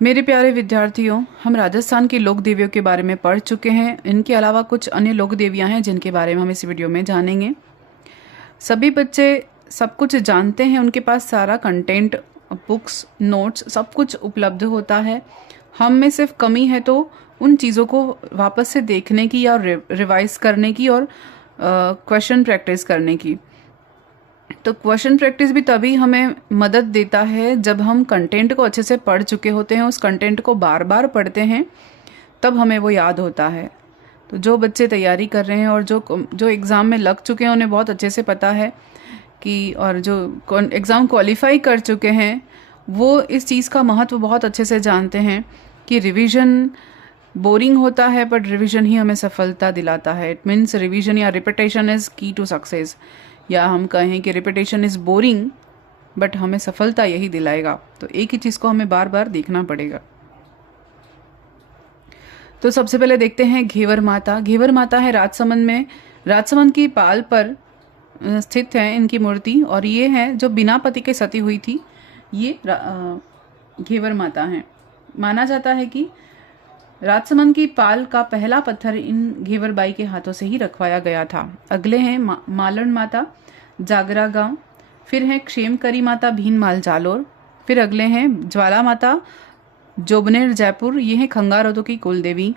मेरे प्यारे विद्यार्थियों, हम राजस्थान की लोक देवियों के बारे में पढ़ चुके हैं। इनके अलावा कुछ अन्य लोक देवियाँ हैं जिनके बारे में हम इस वीडियो में जानेंगे। सभी बच्चे सब कुछ जानते हैं, उनके पास सारा कंटेंट, बुक्स, नोट्स सब कुछ उपलब्ध होता है। हम में सिर्फ कमी है तो उन चीज़ों को वापस से देखने की या रिवाइज करने की और क्वेश्चन प्रैक्टिस करने की। तो क्वेश्चन प्रैक्टिस भी तभी हमें मदद देता है जब हम कंटेंट को अच्छे से पढ़ चुके होते हैं, उस कंटेंट को बार बार पढ़ते हैं, तब हमें वो याद होता है। तो जो बच्चे तैयारी कर रहे हैं और जो एग्ज़ाम में लग चुके हैं उन्हें बहुत अच्छे से पता है कि, और जो एग्ज़ाम क्वालिफाई कर चुके हैं वो इस चीज़ का महत्व बहुत अच्छे से जानते हैं कि रिवीजन बोरिंग होता है बट रिवीजन ही हमें सफलता दिलाता है। इट मीन्स रिवीजन या रिपीटेशन इज़ की टू सक्सेस, या हम कहें कि रिपीटेशन इज़ बोरिंग बट हमें सफलता यही दिलाएगा। तो एक ही चीज़ को हमें बार बार देखना पड़ेगा। तो सबसे पहले देखते हैं घेवर माता। घेवर माता है राजसमंद में, राजसमंद की पाल पर स्थित है इनकी मूर्ति, और ये है जो बिना पति के सती हुई थी, ये घेवर माता हैं। माना जाता है कि राजसमंद की पाल का पहला पत्थर इन घेवर बाई के हाथों से ही रखवाया गया था। अगले हैं मालन माता जागरा गांव, फिर है क्षेमकरी माता भीनमाल जालोर, फिर अगले हैं ज्वाला माता जोबनेर जयपुर, ये है खंगारों की कुल देवी।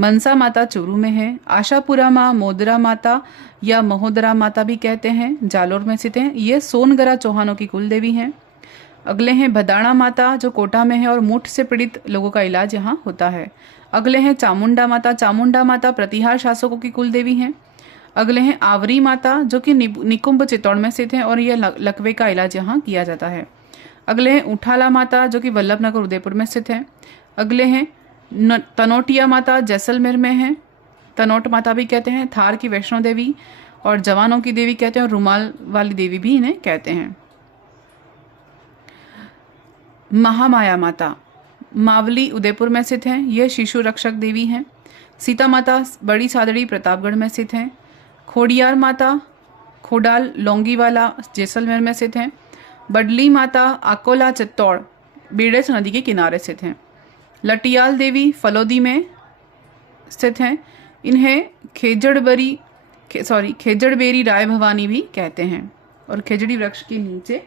मनसा माता चूरू में है। आशापुरा माँ मोदरा माता या महोदरा माता भी कहते हैं, जालोर में स्थित हैं, ये सोनगरा चौहानों की कुल देवी हैं। अगले हैं भदाणा माता जो कोटा में है और मुठ से पीड़ित लोगों का इलाज यहाँ होता है। अगले हैं चामुंडा माता, चामुंडा माता प्रतिहार शासकों की कुल देवी हैं। अगले हैं आवरी माता जो कि निकुंभ चित्तौड़ में स्थित है और यह लकवे का इलाज यहाँ किया जाता है। अगले हैं उठाला माता जो कि वल्लभनगर उदयपुर में स्थित है। अगले हैं तनोटिया माता जैसलमेर में है, तनोट माता भी कहते हैं, थार की वैष्णो देवी और जवानों की देवी कहते हैं, और रुमाल वाली देवी भी इन्हें कहते हैं। महामाया माता मावली उदयपुर में स्थित हैं, यह शिशु रक्षक देवी हैं। सीता माता बड़ी सादड़ी प्रतापगढ़ में स्थित हैं। खोडियार माता खोडाल लौंगीवाला जैसलमेर में स्थित हैं। बडली माता अकोला चित्तौड़ बेड़स नदी के किनारे स्थित हैं। लटियाल देवी फलोदी में स्थित हैं, इन्हें खेजड़बेरी राय भवानी भी कहते हैं, और खेजड़ी वृक्ष के नीचे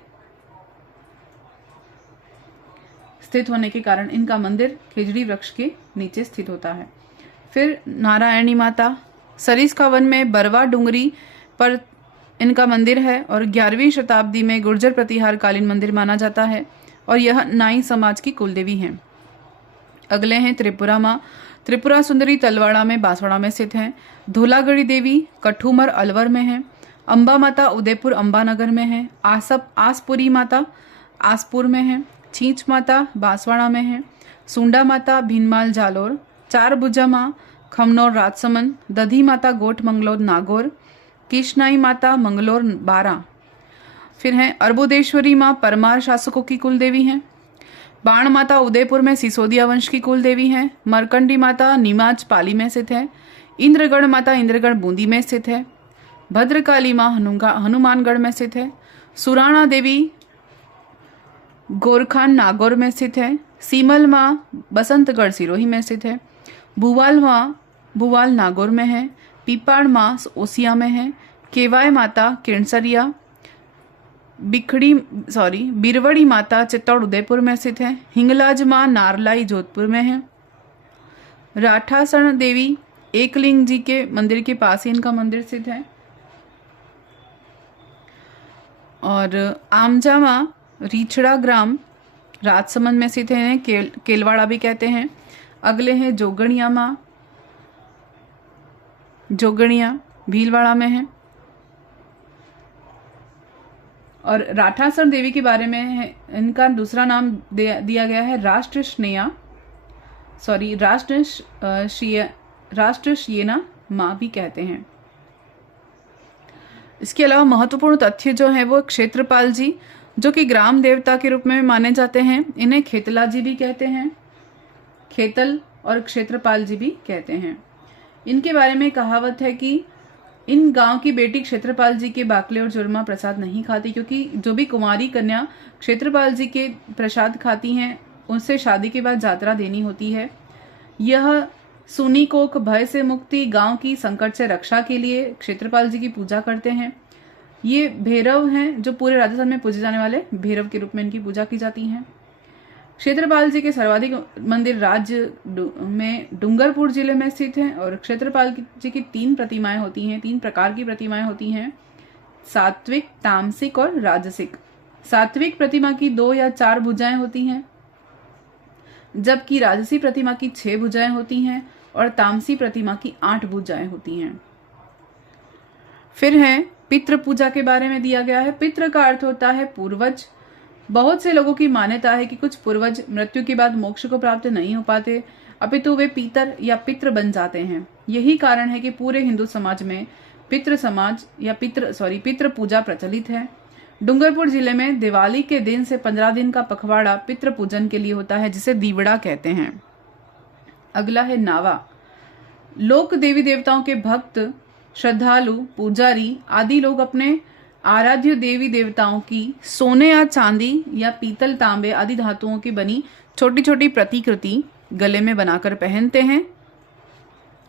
स्थित होने के कारण इनका मंदिर खेजड़ी वृक्ष के नीचे स्थित होता है। फिर नारायणी माता सरिस्का वन में बरवा डूंगरी पर इनका मंदिर है, और 11वीं शताब्दी में गुर्जर प्रतिहार कालीन मंदिर माना जाता है, और यह नाई समाज की कुलदेवी हैं। अगले हैं त्रिपुरा माँ, त्रिपुरा सुंदरी तलवाड़ा में बांसवाड़ा में स्थित हैं। धोलागढ़ी देवी कठूमर अलवर में है। अम्बा माता उदयपुर अम्बानगर में है। आसपुरी माता आसपुर में है। छींच माता बांसवाड़ा में है। सुंडा माता भीनमाल जालोर। चार भुजा माँ खमनौर राजसमंद। दधी माता गोठ मंगलोर नागौर। किशनाई माता मंगलोर बारा। फिर हैं अर्बुदेश्वरी माँ परमार शासकों की कुल देवी हैं। बाण माता उदयपुर में सिसोदिया वंश की कुल देवी हैं। मरकंडी माता नीमाज पाली में स्थित है। इंद्रगढ़ माता इंद्रगढ़ बूंदी में स्थित है। भद्रकाली माँ हनुमानगढ़ में स्थित है। सुराणा देवी गोरखान नागौर में स्थित है। सीमल माँ बसंतगढ़ सिरोही में स्थित है। भुवाल माँ भुवाल नागौर में है। पीपाड़ माँ ओसिया में है। केवाय माता केणसरिया बिरवड़ी माता चित्तौड़ उदयपुर में स्थित है। हिंगलाज माँ नारलाई जोधपुर में है। राठासण देवी एकलिंग जी के मंदिर के पास ही इनका मंदिर स्थित है। और आमजा माँ रीछड़ा ग्राम राजसमंद में स्थित है, केलवाड़ा भी कहते हैं। अगले हैं जोगणिया माँ, जोगणिया भीलवाड़ा में है। और राठासण देवी के बारे में है, इनका दूसरा नाम दिया गया है राष्ट्रश्येना माँ भी कहते हैं। इसके अलावा महत्वपूर्ण तथ्य जो है वो क्षेत्रपाल जी जो कि ग्राम देवता के रूप में माने जाते हैं, इन्हें खेतला जी भी कहते हैं, खेतल और क्षेत्रपाल जी भी कहते हैं। इनके बारे में कहावत है कि इन गांव की बेटी क्षेत्रपाल जी के बाकले और चूरमा प्रसाद नहीं खाती, क्योंकि जो भी कुमारी कन्या क्षेत्रपाल जी के प्रसाद खाती हैं उनसे शादी के बाद यात्रा देनी होती है। यह सुनी कोक भय से मुक्ति, गांव की संकट से रक्षा के लिए क्षेत्रपाल जी की पूजा करते हैं। ये भैरव हैं जो पूरे राजस्थान में पूजे जाने वाले भैरव के रूप में इनकी पूजा की जाती है। क्षेत्रपाल जी के सर्वाधिक मंदिर राज्य में डूंगरपुर जिले में स्थित हैं और क्षेत्रपाल जी की 3 प्रतिमाएं होती हैं, 3 प्रकार की प्रतिमाएं होती हैं, सात्विक, तामसिक और राजसिक। सात्विक प्रतिमा की 2 या 4 भुजाएं होती हैं, जबकि राजसी प्रतिमा की 6 भुजाएं होती हैं और तामसी प्रतिमा की 8 भुजाएं होती हैं। फिर है पितृ पूजा के बारे में दिया गया है। पितृ का अर्थ होता है पूर्वज। बहुत से लोगों की मान्यता है कि कुछ पूर्वज मृत्यु के बाद मोक्ष को प्राप्त नहीं हो पाते, अपितु वे पीतर या पितृ बन जाते हैं। यही कारण है कि पूरे हिंदू समाज में पितृ पूजा प्रचलित है। डूंगरपुर जिले में दिवाली के दिन से 15 दिन का पखवाड़ा पितृ पूजन के लिए होता है, जिसे दीवड़ा कहते हैं। अगला है नावा। लोक देवी देवताओं के भक्त, श्रद्धालु, पुजारी आदि लोग अपने आराध्य देवी देवताओं की सोने या चांदी या पीतल, तांबे आदि धातुओं की बनी छोटी छोटी प्रतिकृति गले में बनाकर पहनते हैं।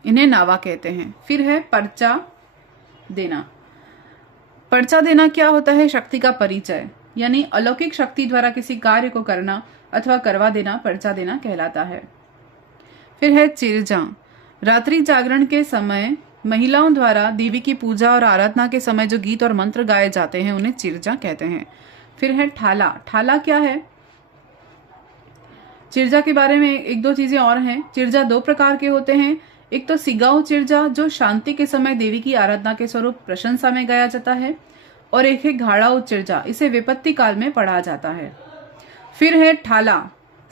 इन्हें नावा कहते हैं। फिर है पर्चा देना। पर्चा देना क्या होता है? शक्ति का परिचय, यानी अलौकिक शक्ति द्वारा किसी कार्य को करना अथवा करवा देना पर्चा देना कहलाता है। फिर है चिरजा। रात्रि जागरण के समय महिलाओं द्वारा देवी की पूजा और आराधना के समय जो गीत और मंत्र गाए जाते हैं उन्हें चिरजा कहते हैं। फिर है ठाला। ठाला क्या है? चिरजा के बारे में 1-2 चीजें और हैं। चिरजा 2 प्रकार के होते हैं। एक तो सिगाऊ चिरजा जो शांति के समय देवी की आराधना के स्वरूप प्रशंसा में गाया जाता है, और एक है घाड़ाऊ चिरजा, इसे विपत्ति काल में पढ़ा जाता है। फिर है ठाला।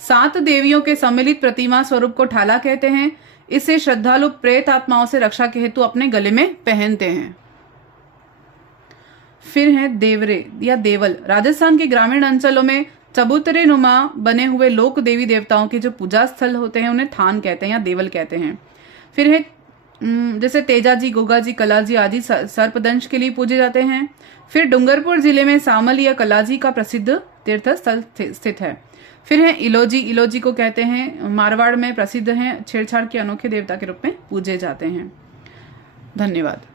7 देवियों के सम्मिलित प्रतिमा स्वरूप को ठाला कहते हैं। इसे श्रद्धालु प्रेत आत्माओं से रक्षा के हेतु अपने गले में पहनते हैं। फिर है देवरे या देवल। राजस्थान के ग्रामीण अंचलों में चबूतरे नुमा बने हुए लोक देवी देवताओं के जो पूजा स्थल होते हैं उन्हें थान कहते हैं या देवल कहते हैं। फिर है जैसे तेजाजी, गोगाजी, कलाजी आदि सर्पदंश के लिए पूजे जाते हैं। फिर डूंगरपुर जिले में सामल या कलाजी का प्रसिद्ध तीर्थ स्थल स्थित है। फिर है इलोजी। इलोजी को कहते हैं मारवाड़ में प्रसिद्ध हैं, छेड़छाड़ के अनोखे देवता के रूप में पूजे जाते हैं। धन्यवाद।